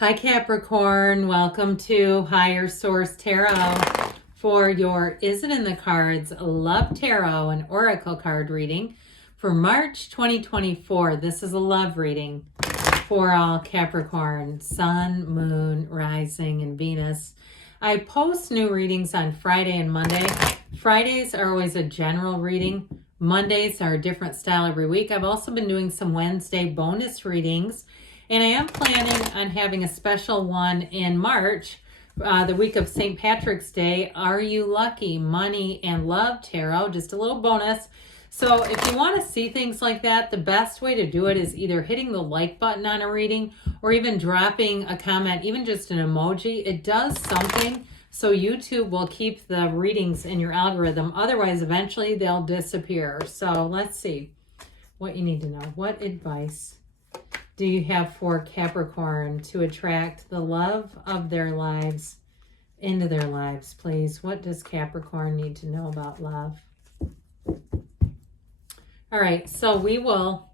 Hi Capricorn, welcome to Higher Source Tarot for your Is It in the Cards Love Tarot and Oracle card reading for March 2024. This is a love reading for all Capricorn, Sun, Moon, Rising, and Venus. I post new readings on Friday and Monday. Fridays are always a general reading. Mondays are a different style every week. I've also been doing some Wednesday bonus readings. And I am planning on having a special one in March, the week of St. Patrick's Day. Are You Lucky? Money and Love Tarot, just a little bonus. So if you want to see things like that, the best way to do it is either hitting the like button on a reading or even dropping a comment, even just an emoji. It does something so YouTube will keep the readings in your algorithm. Otherwise, eventually they'll disappear. So let's see what you need to know. What advice do you have for Capricorn to attract the love of their lives into their lives, please? What does Capricorn need to know about love? All right, so we will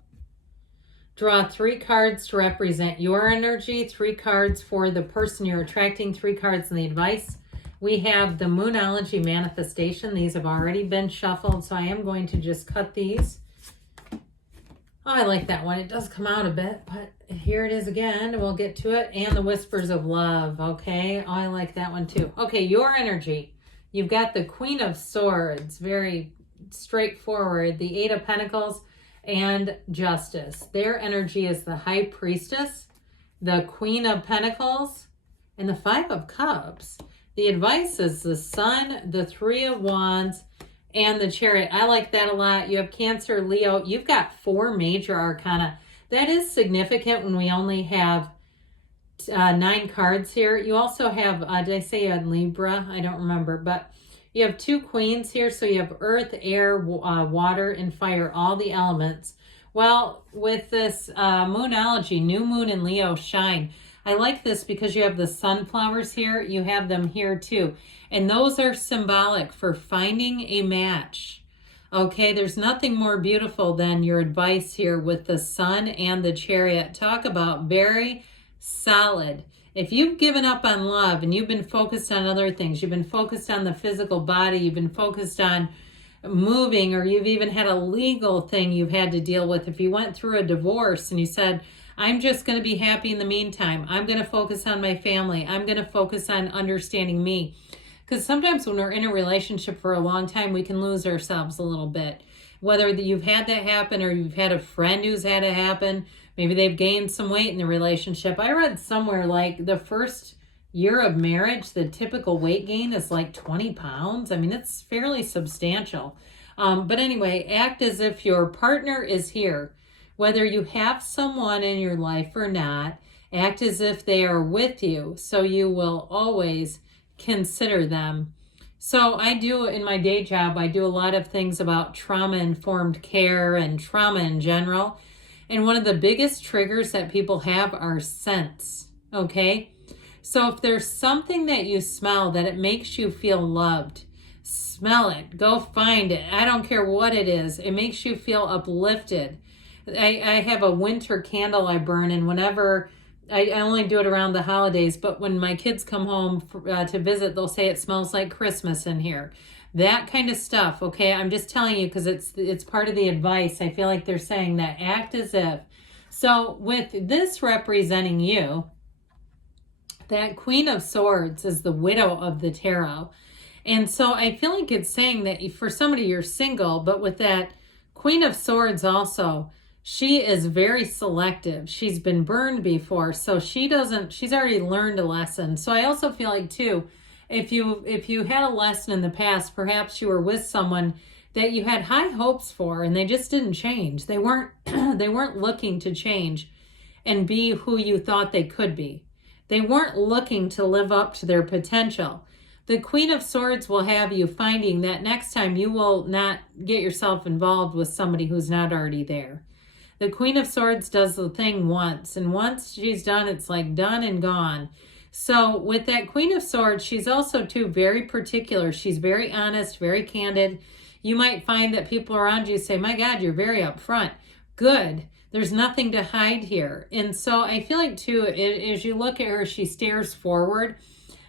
draw 3 cards to represent your energy, 3 cards for the person you're attracting, 3 cards in the advice. We have the Moonology Manifestation. These have already been shuffled, so I am going to just cut these. Oh, I like that one. It does come out a bit, but here it is again. We'll get to it. And the Whispers of Love, okay? Oh, I like that one too. Okay, your energy. You've got the Queen of Swords, very straightforward. The 8 of Pentacles and Justice. Their energy is the High Priestess, the Queen of Pentacles, and the 5 of Cups. The advice is the Sun, the 3 of Wands, and the Chariot. I like that a lot. You have Cancer, Leo. You've got 4 major arcana. That is significant when we only have 9 cards here. You also have, did I say Libra? I don't remember, but you have 2 queens here. So you have earth, air, water, and fire, all the elements. Well, with this Moonology, new moon in Leo shine. I like this because you have the sunflowers here. You have them here too. And those are symbolic for finding a match. Okay, there's nothing more beautiful than your advice here with the Sun and the Chariot. Talk about very solid. If you've given up on love and you've been focused on other things, you've been focused on the physical body, you've been focused on moving, or you've even had a legal thing you've had to deal with. If you went through a divorce and you said, I'm just going to be happy in the meantime. I'm going to focus on my family. I'm going to focus on understanding me. Because sometimes when we're in a relationship for a long time, we can lose ourselves a little bit. Whether you've had that happen or you've had a friend who's had it happen, maybe they've gained some weight in the relationship. I read somewhere like the first year of marriage, the typical weight gain is like 20 pounds. I mean, it's fairly substantial. But anyway, act as if your partner is here. Whether you have someone in your life or not, act as if they are with you, so you will always consider them. So I do, in my day job, I do a lot of things about trauma-informed care and trauma in general. And one of the biggest triggers that people have are scents, okay? So if there's something that you smell that it makes you feel loved, smell it. Go find it. I don't care what it is. It makes you feel uplifted. I have a winter candle I burn, and whenever, I only do it around the holidays, but when my kids come home to visit, they'll say it smells like Christmas in here. That kind of stuff, okay? I'm just telling you because it's part of the advice. I feel like they're saying that act as if. So with this representing you, that Queen of Swords is the widow of the tarot. And so I feel like it's saying that for somebody you're single, but with that Queen of Swords also, she is very selective. She's been burned before, so she's already learned a lesson. So I also feel like too, if you had a lesson in the past, perhaps you were with someone that you had high hopes for and they just didn't change. They weren't they weren't looking to change and be who you thought they could be. They weren't looking to live up to their potential. The Queen of Swords will have you finding that next time you will not get yourself involved with somebody who's not already there. The Queen of Swords does the thing once, and once she's done, it's like done and gone. So with that Queen of Swords, she's also too very particular. She's very honest, very candid. You might find that people around you say, my God, you're very upfront. Good. There's nothing to hide here. And so I feel like, too, as you look at her, she stares forward.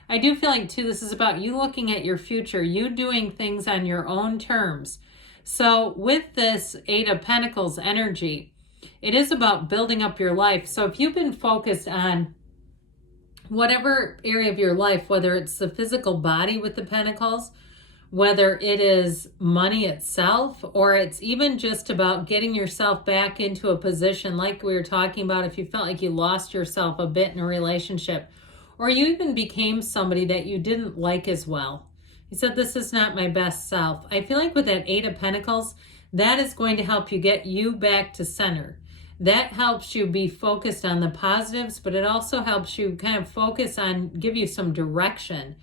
I do feel like, too, this is about you looking at your future, you doing things on your own terms. So with this Eight of Pentacles energy, it is about building up your life. So if you've been focused on whatever area of your life, whether it's the physical body with the Pentacles, whether it is money itself, or it's even just about getting yourself back into a position like we were talking about, if you felt like you lost yourself a bit in a relationship, or you even became somebody that you didn't like as well. You said, this is not my best self. I feel like with that Eight of Pentacles, that is going to help you get you back to center. That helps you be focused on the positives, but it also helps you kind of focus on, give you some direction.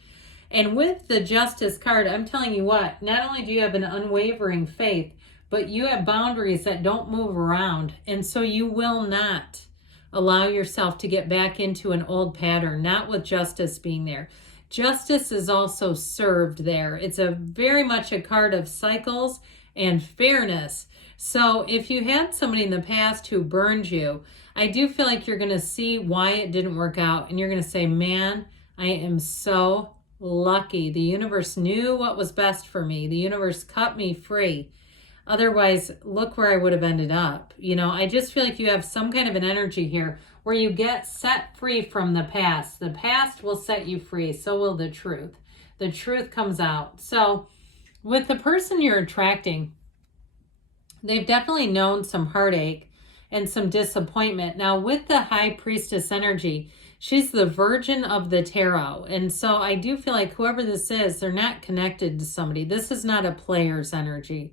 And with the Justice card, I'm telling you what, not only do you have an unwavering faith, but you have boundaries that don't move around. And so you will not allow yourself to get back into an old pattern, not with Justice being there. Justice is also served there. It's very much a card of cycles and fairness. So if you had somebody in the past who burned you, I do feel like you're going to see why it didn't work out. And you're going to say, man, I am so lucky. The universe knew what was best for me. The universe cut me free. Otherwise, look where I would have ended up. You know, I just feel like you have some kind of an energy here where you get set free from the past. The past will set you free. So will the truth. The truth comes out. So with the person you're attracting, they've definitely known some heartache and some disappointment. Now with the High Priestess energy, she's the Virgin of the Tarot. And so I do feel like whoever this is, they're not connected to somebody. This is not a player's energy.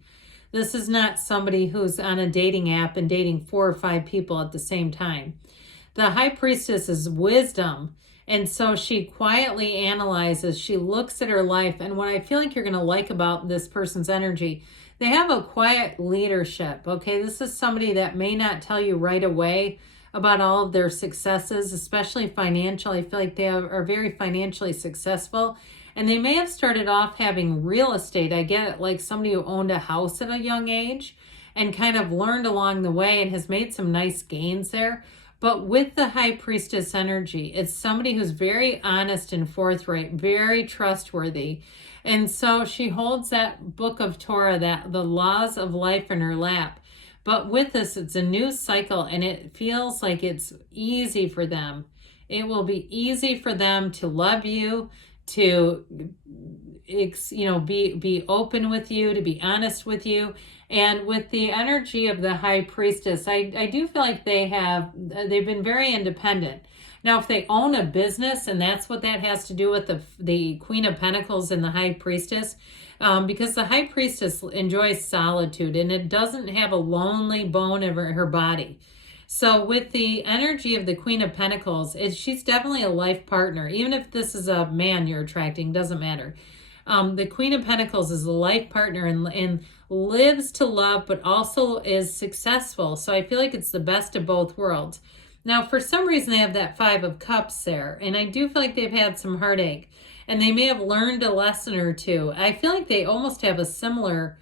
This is not somebody who's on a dating app and dating 4 or 5 people at the same time. The High Priestess is wisdom. And so she quietly analyzes, she looks at her life. And what I feel like you're going to like about this person's energy, they have a quiet leadership. Okay, this is somebody that may not tell you right away about all of their successes, especially financial. I feel like they are very financially successful. And they may have started off having real estate. I get it, like somebody who owned a house at a young age and kind of learned along the way and has made some nice gains there. But with the High Priestess energy, it's somebody who's very honest and forthright, very trustworthy. And so she holds that book of Torah, that the laws of life in her lap. But with this, it's a new cycle and it feels like it's easy for them. It will be easy for them to love you, to be open with you, to be honest with you. And with the energy of the High Priestess, I do feel like they've been very independent. Now, if they own a business, and that's what that has to do with the Queen of Pentacles and the High Priestess, because the High Priestess enjoys solitude and it doesn't have a lonely bone in her body. So with the energy of the Queen of Pentacles, she's definitely a life partner. Even if this is a man you're attracting, doesn't matter. The Queen of Pentacles is a life partner and lives to love, but also is successful. So I feel like it's the best of both worlds. Now, for some reason, they have that Five of Cups there. And I do feel like they've had some heartache. And they may have learned a lesson or two. I feel like they almost have a similar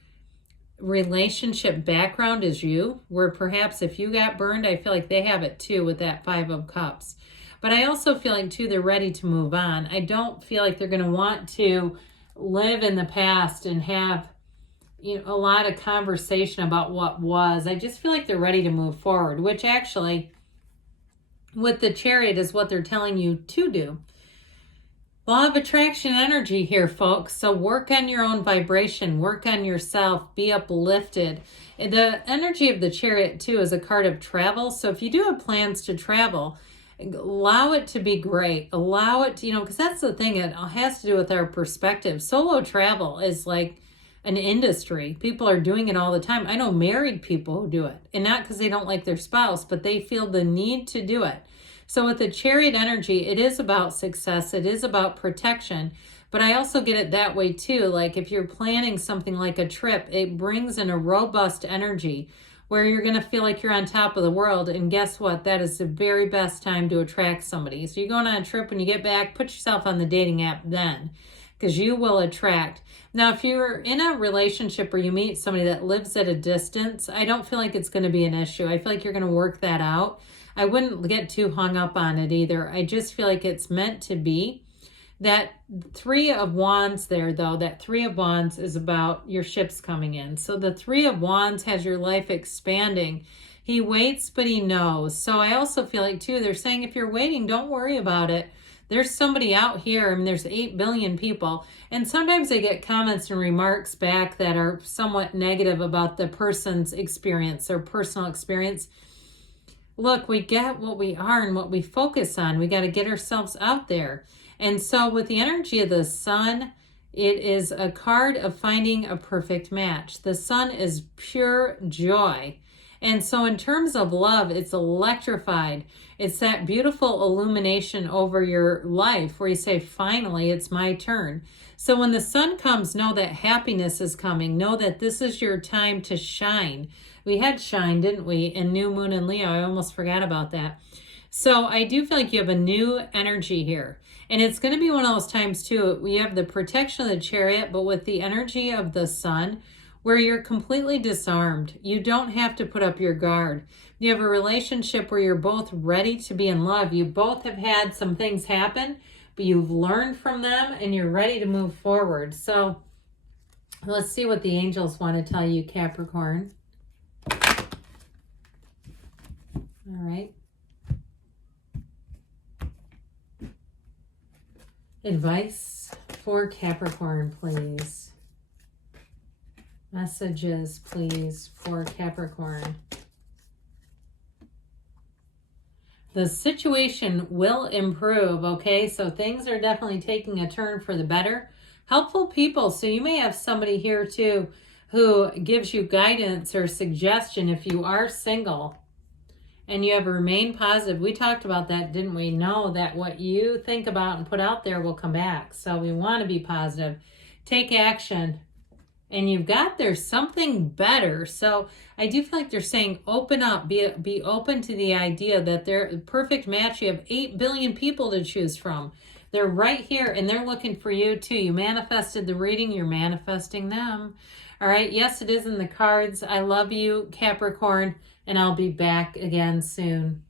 relationship background as you, where perhaps if you got burned, I feel like they have it too with that Five of Cups. But I also feel like too, they're ready to move on. I don't feel like they're going to want to live in the past and have a lot of conversation about what was. I just feel like they're ready to move forward, which actually with the Chariot is what they're telling you to do. Law of attraction energy here, folks. So work on your own vibration, work on yourself, be uplifted. The energy of the Chariot too is a card of travel. So if you do have plans to travel, allow it to be great. Allow it to, because that's the thing, it has to do with our perspective. Solo travel is like an industry. People are doing it all the time. I know married people who do it, and not because they don't like their spouse, but they feel the need to do it. So with the Chariot energy, it is about success. It is about protection. But I also get it that way too. Like if you're planning something like a trip, it brings in a robust energy where you're going to feel like you're on top of the world. And guess what? That is the very best time to attract somebody. So you're going on a trip, when you get back, put yourself on the dating app then. because you will attract. Now, if you're in a relationship where you meet somebody that lives at a distance, I don't feel like it's going to be an issue. I feel like you're going to work that out. I wouldn't get too hung up on it either. I just feel like it's meant to be. That Three of Wands there, though, that Three of Wands is about your ships coming in. So the Three of Wands has your life expanding. He waits, but he knows. So I also feel like, too, they're saying if you're waiting, don't worry about it. There's somebody out here. I mean, there's 8 billion people. And sometimes I get comments and remarks back that are somewhat negative about the person's experience, their personal experience. Look, we get what we are and what we focus on. We got to get ourselves out there. And so with the energy of the sun, it is a card of finding a perfect match. The sun is pure joy. And so in terms of love, it's electrified. It's that beautiful illumination over your life where you say, finally, it's my turn. So when the sun comes, know that happiness is coming. Know that this is your time to shine. We had shine, didn't we, in New Moon and Leo? I almost forgot about that. So I do feel like you have a new energy here. And it's going to be one of those times, too. We have the protection of the Chariot, but with the energy of the sun, where you're completely disarmed. You don't have to put up your guard. You have a relationship where you're both ready to be in love. You both have had some things happen, but you've learned from them and you're ready to move forward. So let's see what the angels want to tell you, Capricorn. All right. Advice for Capricorn, please. Messages, please, for Capricorn. The situation will improve, okay? So things are definitely taking a turn for the better. Helpful people. So you may have somebody here, too, who gives you guidance or suggestion if you are single and you have remained positive. We talked about that, didn't we? Know that what you think about and put out there will come back. So we want to be positive. Take action. And you've got there's something better. So I do feel like they're saying open up, be open to the idea that they're a perfect match. You have 8 billion people to choose from. They're right here and they're looking for you too. You manifested the reading, you're manifesting them. All right, yes, it is in the cards. I love you, Capricorn, and I'll be back again soon.